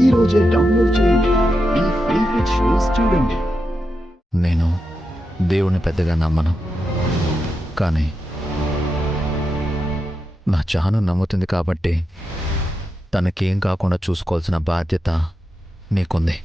ఈ రోజే డౌన్లోడ్ చేయండి. మీ ఫేవరెట్ షోస్ చూడండి. నేను దేవుని పెద్దగా నమ్మను, కానీ నా చాను నమ్ముతుంది కాబట్టి తనకేం కాకుండా చూసుకోవాల్సిన బాధ్యత నీకుంది.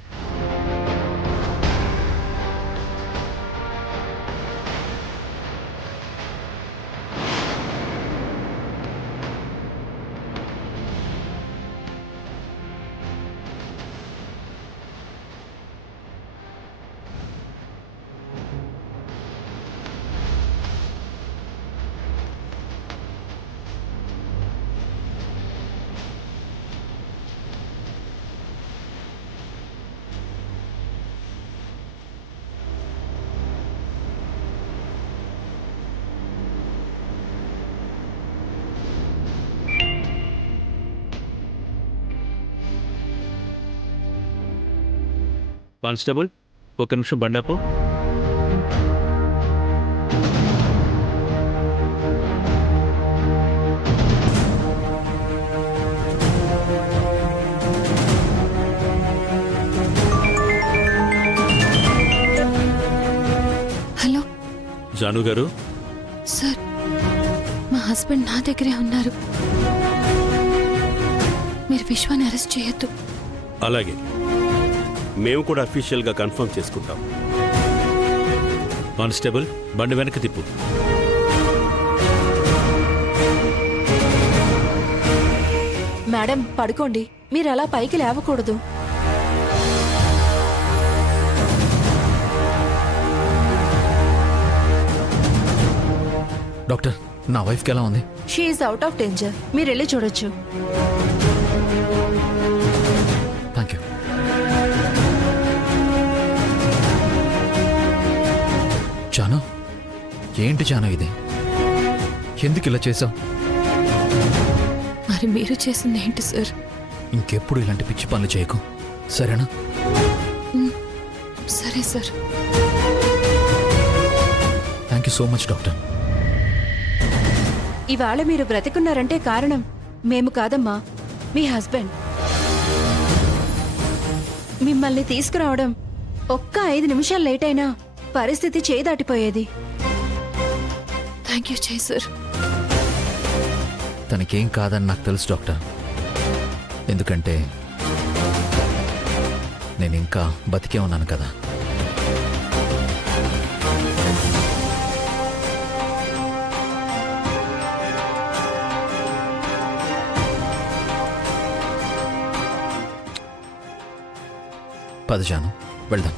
కానిస్టేబుల్, ఒక నిమిషం బండాపు. హలో జాను గారు, సార్, మా హస్బెండ్ నా దగ్గరే ఉన్నారు. మీరు విశ్వాన్ని అరెస్ట్ చేయొద్దు. అలాగే మేము కూడా అఫీషియల్గా కన్ఫర్మ్ చేసుకుంటాం. కానిస్టేబుల్, బండి వెనక్కి తిప్పు. మేడం పడుకోండి, మీరు అలా పైకి లేవకూడదు. డాక్టర్, నా వైఫ్కి ఎలా ఉంది? She is out of danger. మీరు వెళ్ళి చూడొచ్చు. Thank you. జాను, ఏంటి జాను ఇది? ఎందుకు ఇలా చేసావు? మరి మీరు చేసింది ఏంటి సార్? ఇంకెప్పుడు ఇలాంటి పిచ్చి పనులు చేయకు, సరేనా? సరే sir. Thank you so much doctor. ఇవాళ మీరు బ్రతికున్నారంటే కారణం మేము కాదమ్మా, మీ హస్బెండ్. మిమ్మల్ని తీసుకురావడం ఒక్క 5 నిమిషాలు లేట్ అయినా పరిస్థితి చేదాటిపోయేది. థ్యాంక్ యూ జై సార్. తనకేం కాదని నాకు తెలుసు డాక్టర్, ఎందుకంటే నేను ఇంకా బతికే ఉన్నాను కదా. పద జాను, వెళ్దాం.